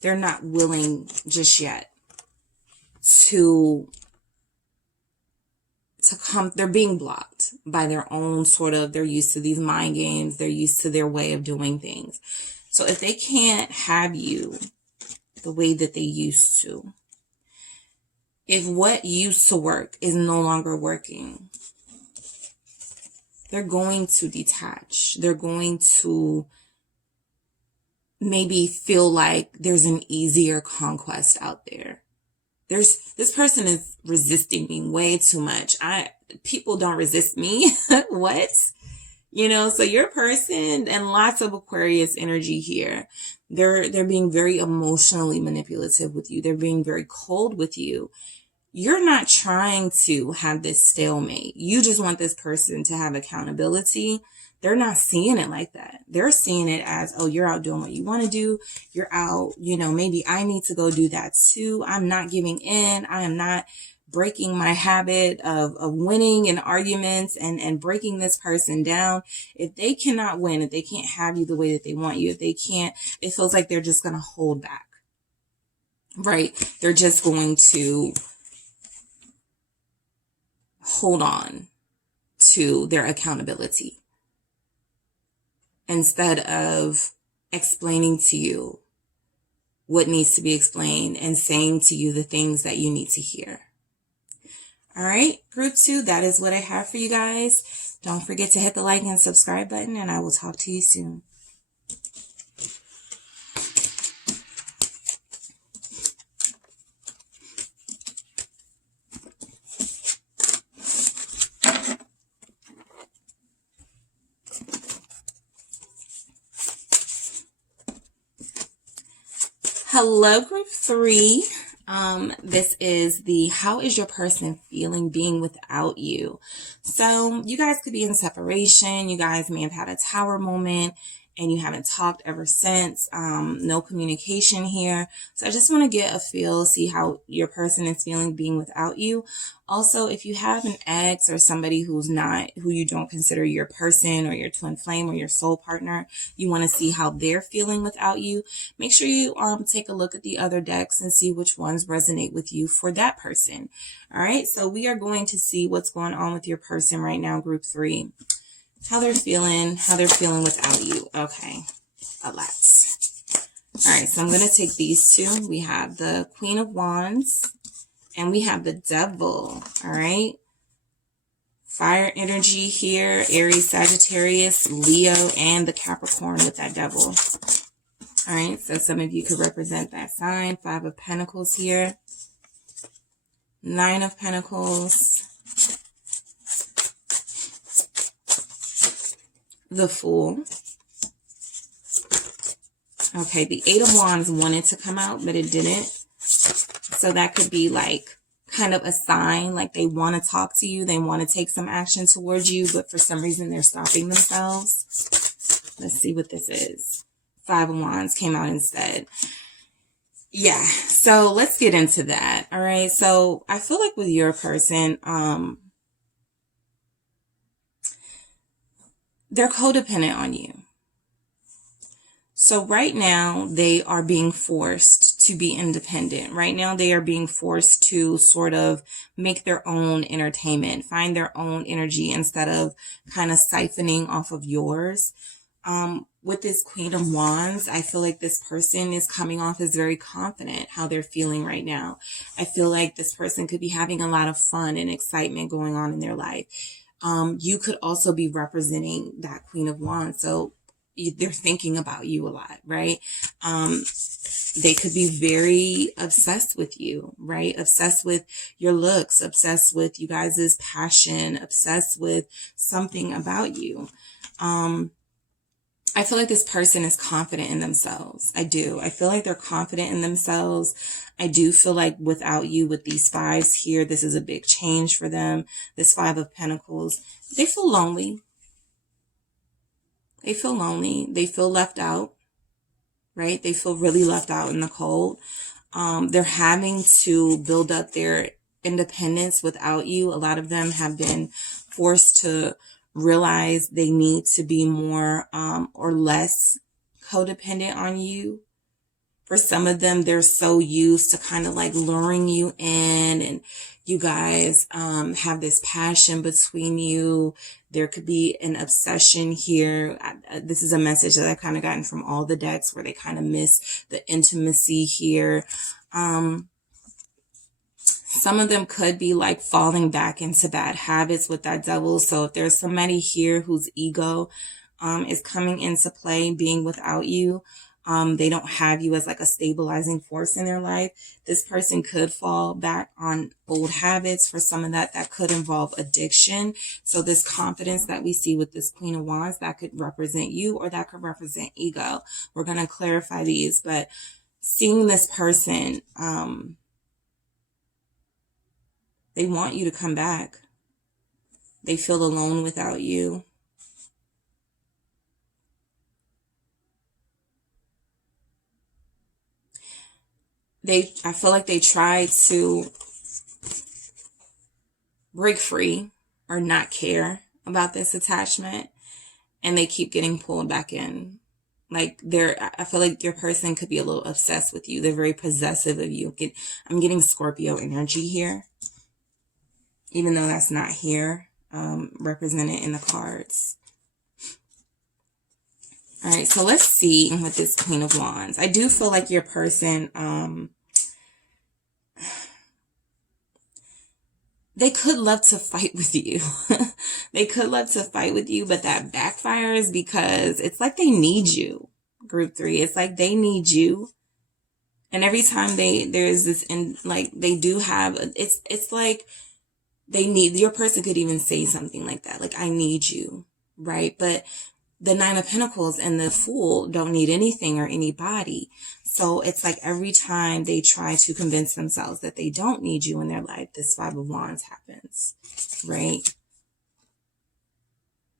they're not willing just yet to come. They're being blocked by their own they're used to these mind games. They're used to their way of doing things. So if they can't have you the way that they used to, if what used to work is no longer working, they're going to detach. They're going to maybe feel like there's an easier conquest out there. This person is resisting me way too much. People don't resist me. What? So your person, and lots of Aquarius energy here. They're being very emotionally manipulative with you. They're being very cold with you. You're not trying to have this stalemate. You just want this person to have accountability. They're not seeing it like that. They're seeing it as, oh, you're out doing what you want to do. You're out, maybe I need to go do that too. I'm not giving in. I am not breaking my habit of winning in arguments and breaking this person down. If they cannot win, if they can't have you the way that they want you, if they can't, it feels like they're just going to hold back, right? They're just going to hold on to their accountability instead of explaining to you what needs to be explained and saying to you the things that you need to hear. All right, group 2, that is what I have for you guys. Don't forget to hit the like and subscribe button, and I will talk to you soon. Hello, group 3. This is the how is your person feeling being without you? So you guys could be in separation. You guys may have had a tower moment and you haven't talked ever since. No communication here. So I just want to get a feel, see how your person is feeling being without you. Also, if you have an ex or somebody who you don't consider your person or your twin flame or your soul partner, you want to see how they're feeling without you. Make sure you take a look at the other decks and see which ones resonate with you for that person. All right, so we are going to see what's going on with your person right now, group 3. How they're feeling without you. Okay, a lot. All right, so I'm going to take these two. We have the Queen of Wands and we have the Devil. All right. Fire energy here, Aries, Sagittarius, Leo, and the Capricorn with that Devil. All right, so some of you could represent that sign. 5 of Pentacles here. 9 of Pentacles. The Fool. Okay, the 8 of Wands wanted to come out, but it didn't. So that could be like kind of a sign, like they want to talk to you. They want to take some action towards you, but for some reason they're stopping themselves. Let's see what this is. 5 of Wands came out instead. Yeah, so let's get into that. All right, so I feel like with your person, they're codependent on you. So right now they are being forced to be independent. Right now they are being forced to sort of make their own entertainment, find their own energy instead of kind of siphoning off of yours. With this Queen of Wands, I feel like this person is coming off as very confident how they're feeling right now. I feel like this person could be having a lot of fun and excitement going on in their life. You could also be representing that Queen of Wands. So they're thinking about you a lot, right? They could be very obsessed with you, right? Obsessed with your looks, obsessed with you guys' passion, obsessed with something about you. I feel like this person is confident in themselves. I do. I feel like they're confident in themselves. I do feel like without you, with these fives here, this is a big change for them. This Five of Pentacles. They feel lonely. They feel lonely. They feel left out, right? They feel really left out in the cold. They're having to build up their independence without you. A lot of them have been forced to realize they need to be more or less codependent on you. For some of them, they're so used to kind of like luring you in, and you guys have this passion between you. There could be an obsession here. This is a message that I've kind of gotten from all the decks, where they kind of miss the intimacy here. Some of them could be like falling back into bad habits with that Devil. So if there's somebody here whose ego is coming into play, being without you, they don't have you as like a stabilizing force in their life. This person could fall back on old habits. For some of that could involve addiction. So this confidence that we see with this Queen of Wands, that could represent you, or that could represent ego. We're going to clarify these, but seeing this person, they want you to come back. They feel alone without you. I feel like they try to break free or not care about this attachment, and they keep getting pulled back in. Like I feel like your person could be a little obsessed with you. They're very possessive of you. I'm getting Scorpio energy here, even though that's not here, represented in the cards. All right, so let's see with this Queen of Wands. I do feel like your person, they could love to fight with you. They could love to fight with you, but that backfires because it's like they need you, Group 3. It's like they need you. And every time there's this, they do have, it's like they need, your person could even say something like that, like, I need you, right? But the Nine of Pentacles and the Fool don't need anything or anybody. So it's like every time they try to convince themselves that they don't need you in their life, this Five of Wands happens, right?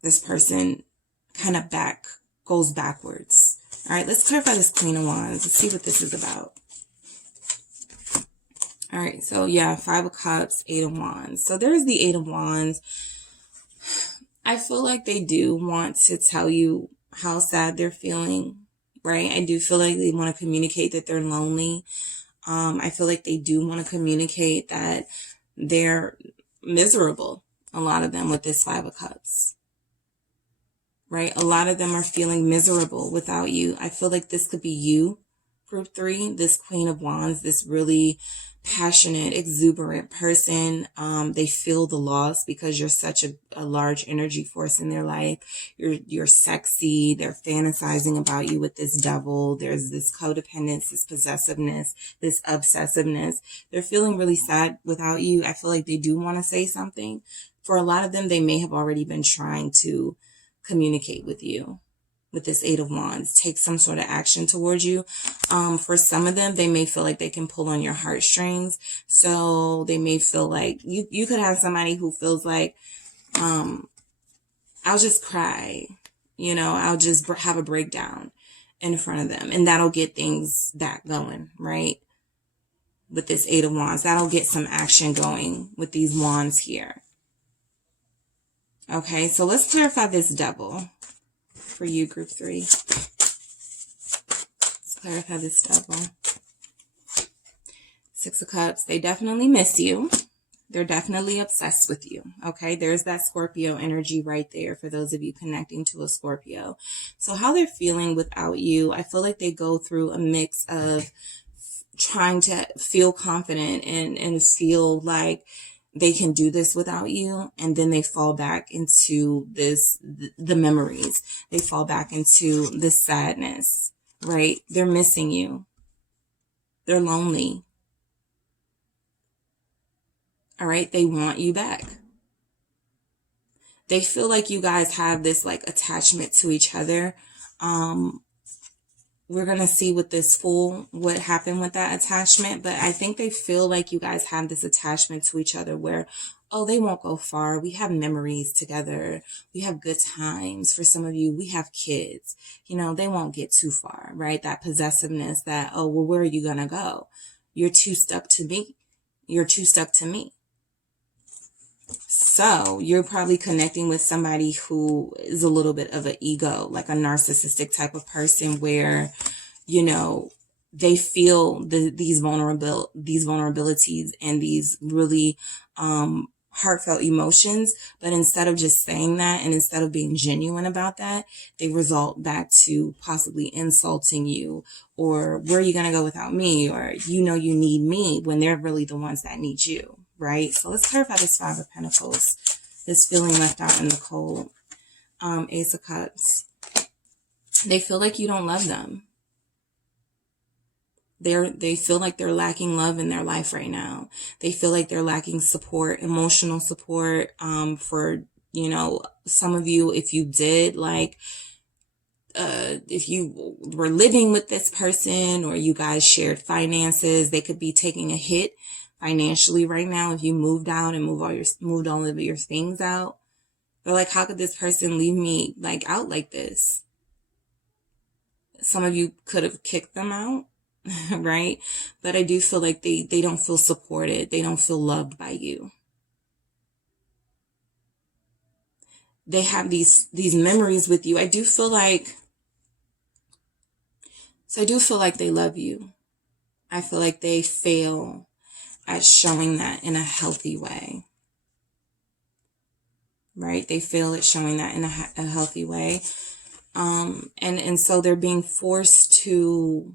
This person kind of goes backwards. All right, let's clarify this Queen of Wands. Let's see what this is about. All right, so yeah, Five of Cups, Eight of Wands. So there's the Eight of Wands. I feel like they do want to tell you how sad they're feeling, right? I do feel like they want to communicate that they're lonely. I feel like they do want to communicate that they're miserable, a lot of them, with this Five of Cups, right? A lot of them are feeling miserable without you. I feel like this could be you, Group 3, this Queen of Wands, this really passionate, exuberant person. They feel the loss because you're such a large energy force in their life. You're sexy. They're fantasizing about you with this Devil. There's this codependence, this possessiveness, this obsessiveness. They're feeling really sad without you. I feel like they do want to say something. For a lot of them, they may have already been trying to communicate with you. With this Eight of Wands, take some sort of action towards you. For some of them, they may feel like they can pull on your heartstrings. So they may feel like you could have somebody who feels like, I'll just cry, I'll just have a breakdown in front of them, and that'll get things back going, right? With this Eight of Wands, that'll get some action going with these wands here. Okay, so let's clarify this Devil for you, Group 3. Let's clarify this Devil. Six of Cups. They definitely miss you. They're definitely obsessed with you. Okay, there's that Scorpio energy right there for those of you connecting to a Scorpio. So how they're feeling without you, I feel like they go through a mix of trying to feel confident and feel like they can do this without you, and then they fall back into the memories. They fall back into the sadness, right? They're missing you. They're lonely. All right? They want you back. They feel like you guys have this like attachment to each other. We're going to see with this Fool what happened with that attachment. But I think they feel like you guys have this attachment to each other where, oh, they won't go far. We have memories together. We have good times. For some of you, we have kids. You know, they won't get too far, right? That possessiveness that, oh, well, where are you going to go? You're too stuck to me. You're too stuck to me. So you're probably connecting with somebody who is a little bit of an ego, like a narcissistic type of person where, you know, they feel these vulnerabilities and these really heartfelt emotions. But instead of just saying that and instead of being genuine about that, they result back to possibly insulting you, or where are you going to go without me? Or, you know, you need me, when they're really the ones that need you. Right? So let's clarify this Five of Pentacles. This feeling left out in the cold. Ace of Cups. They feel like you don't love them. They feel like they're lacking love in their life right now. They feel like they're lacking support, emotional support. For, you know, some of you, if you did like, if you were living with this person or you guys shared finances, they could be taking a hit financially right now. If you moved out and moved all of your things out, they're like, how could this person leave me like out like this? Some of you could have kicked them out, right? But I do feel like they don't feel supported. They don't feel loved by you. They have these memories with you. I do feel like they love you. I feel like they fail at showing that in a healthy way, right? They fail at showing that in a healthy way. And so they're being forced to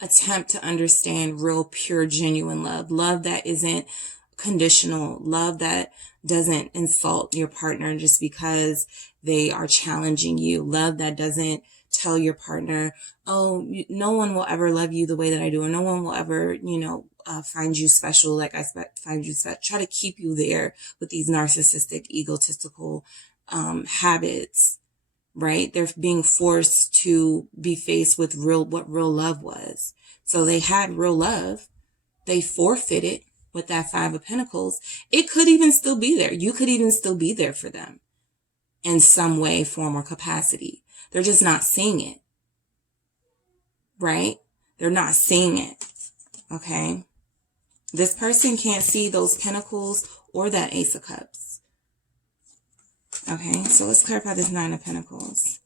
attempt to understand real, pure, genuine love that isn't conditional, love that doesn't insult your partner just because they are challenging you, love that doesn't tell your partner, oh, no one will ever love you the way that I do, or no one will ever, you know, find you special like I find you special. Try to keep you there with these narcissistic, egotistical habits, right? They're being forced to be faced with what real love was. So they had real love. They forfeited with that Five of Pentacles. It could even still be there. You could even still be there for them in some way, form, or capacity. They're just not seeing it, right? They're not seeing it, okay? This person can't see those pentacles or that Ace of Cups. Okay, so let's clarify this Nine of Pentacles.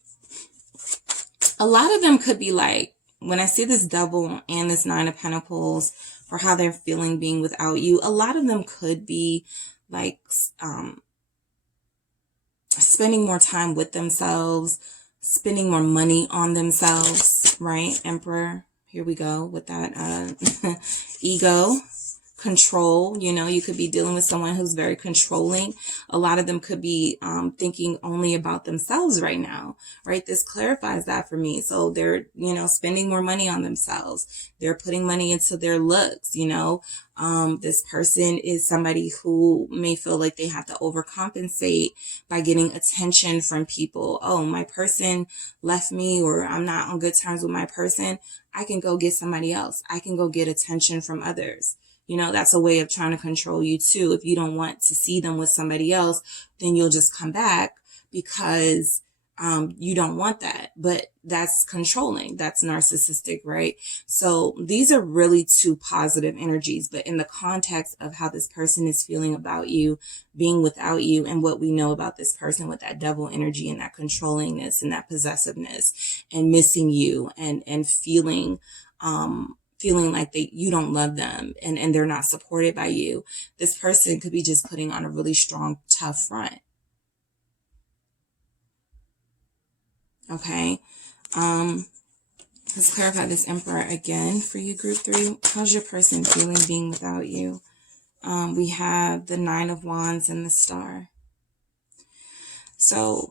A lot of them could be like, when I see this Devil and this Nine of Pentacles, for how they're feeling being without you, a lot of them could be like spending more time with themselves, spending more money on themselves, right? Emperor, here we go with that ego. Control, you know, you could be dealing with someone who's very controlling. A lot of them could be thinking only about themselves right now, right? This clarifies that for me. So they're, you know, spending more money on themselves. They're putting money into their looks, you know. This person is somebody who may feel like they have to overcompensate by getting attention from people. Oh, my person left me, or I'm not on good terms with my person. I can go get somebody else. I can go get attention from others. You know, that's a way of trying to control you too. If you don't want to see them with somebody else, then you'll just come back because you don't want that. But that's controlling. That's narcissistic, right? So these are really two positive energies. But in the context of how this person is feeling about you, being without you, and what we know about this person with that Devil energy and that controllingness and that possessiveness and missing you and feeling like you don't love them and they're not supported by you. This person could be just putting on a really strong, tough front. Okay. Let's clarify this Emperor again for you, group 3. How's your person feeling being without you? We have the Nine of Wands and the Star. So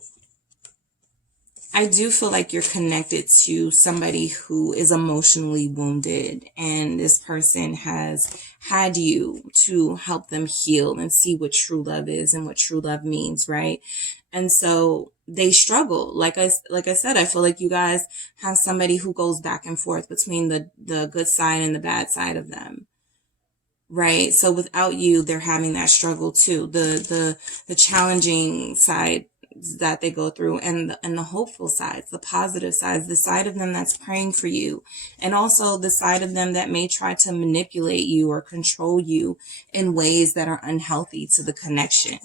I do feel like you're connected to somebody who is emotionally wounded, and this person has had you to help them heal and see what true love is and what true love means, right? And so they struggle. Like I said, I feel like you guys have somebody who goes back and forth between the good side and the bad side of them. Right. So without you, they're having that struggle too. The challenging side that they go through, and the hopeful sides, the positive sides, the side of them that's praying for you, and also the side of them that may try to manipulate you or control you in ways that are unhealthy to the connection,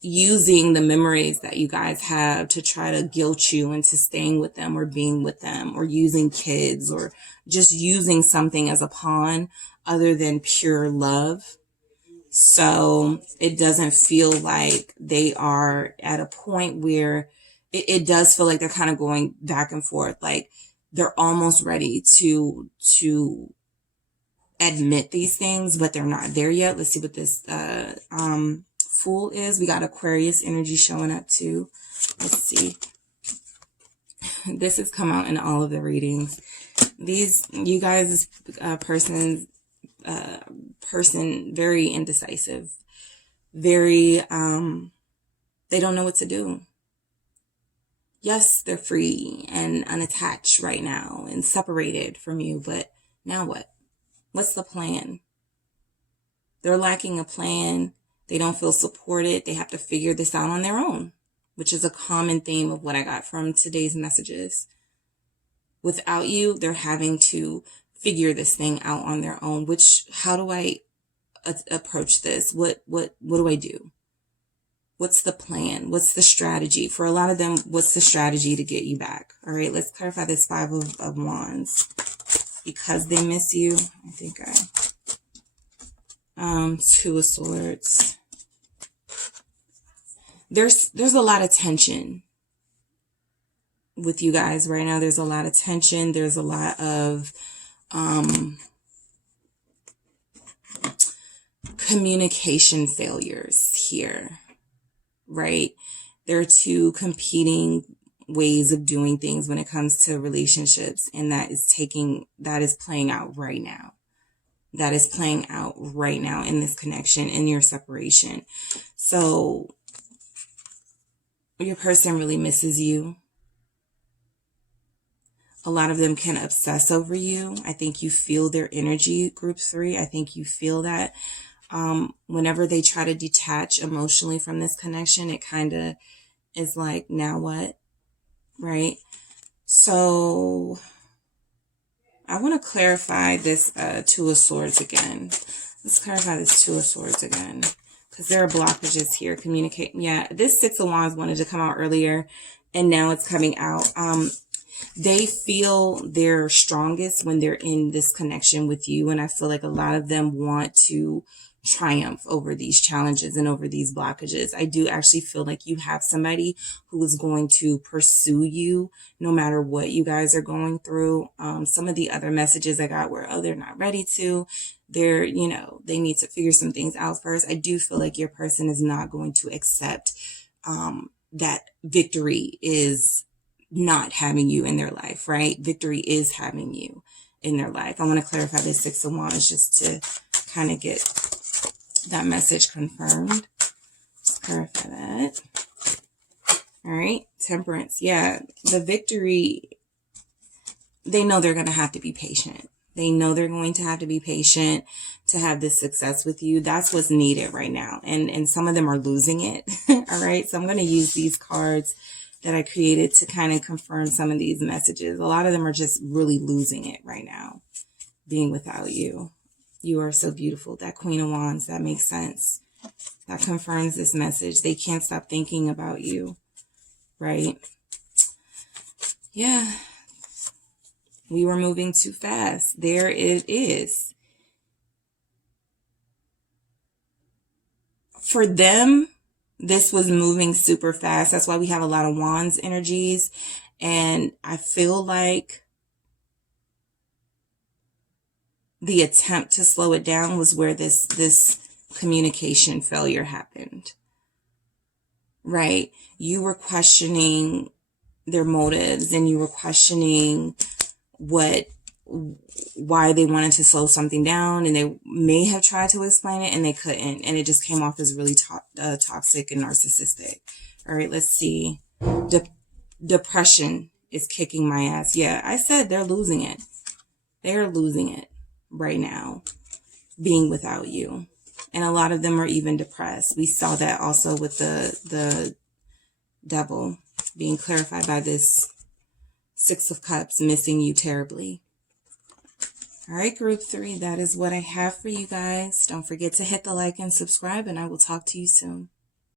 using the memories that you guys have to try to guilt you into staying with them or being with them, or using kids, or just using something as a pawn other than pure love. So it doesn't feel like they are at a point where it does feel like they're kind of going back and forth. Like they're almost ready to admit these things, but they're not there yet. Let's see what this Fool is. We got Aquarius energy showing up too. Let's see. This has come out in all of the readings. You guys, person very indecisive, very they don't know what to do. Yes, they're free and unattached right now and separated from you, but now what? What's the plan? They're lacking a plan. They don't feel supported. They have to figure this out on their own, which is a common theme of what I got from today's messages. Without you, they're having to figure this thing out on their own, which, how do I approach this? What do I do? What's the plan? What's the strategy? For a lot of them, what's the strategy to get you back? All right, let's clarify this Five of Wands. Because they miss you, I think Two of Swords. There's a lot of tension with you guys right now. There's a lot of tension. There's a lot of communication failures here, right? There are two competing ways of doing things when it comes to relationships, and that is playing out right now. That is playing out right now in this connection, in your separation. So your person really misses you. A lot of them can obsess over you. I think you feel their energy, group 3. I think you feel that whenever they try to detach emotionally from this connection, it kind of is like, now what? Right? So I want to clarify this Two of Swords again. Let's clarify this Two of Swords again, because there are blockages here. Communicate. Yeah, this Six of Wands wanted to come out earlier, and now it's coming out. They feel their strongest when they're in this connection with you, and I feel like a lot of them want to triumph over these challenges and over these blockages. I do actually feel like you have somebody who is going to pursue you no matter what you guys are going through. Some of the other messages I got were, oh, they're not ready to. They need to figure some things out first. I do feel like your person is not going to accept that victory is not having you in their life, right? Victory is having you in their life. I want to clarify this Six of Wands just to kind of get that message confirmed. Let's clarify that. All right. Temperance. Yeah. The victory, they know they're going to have to be patient. They know they're going to have to be patient to have this success with you. That's what's needed right now. And some of them are losing it. All right. So I'm going to use these cards that I created to kind of confirm some of these messages. A lot of them are just really losing it right now, being without you. You are so beautiful. That Queen of Wands, that makes sense. That confirms this message. They can't stop thinking about you, right? Yeah. We were moving too fast. There it is. For them, this was moving super fast. That's why we have a lot of Wands energies. And I feel like the attempt to slow it down was where this communication failure happened, right? You were questioning their motives, and you were questioning why they wanted to slow something down, and they may have tried to explain it and they couldn't, and it just came off as really toxic and narcissistic, All right, let's see. Depression is kicking my ass. Yeah, I said they're losing it. They're losing it right now, being without you. And a lot of them are even depressed. We saw that also with the devil being clarified by this Six of Cups, missing you terribly. All right, group 3, that is what I have for you guys. Don't forget to hit the like and subscribe, and I will talk to you soon.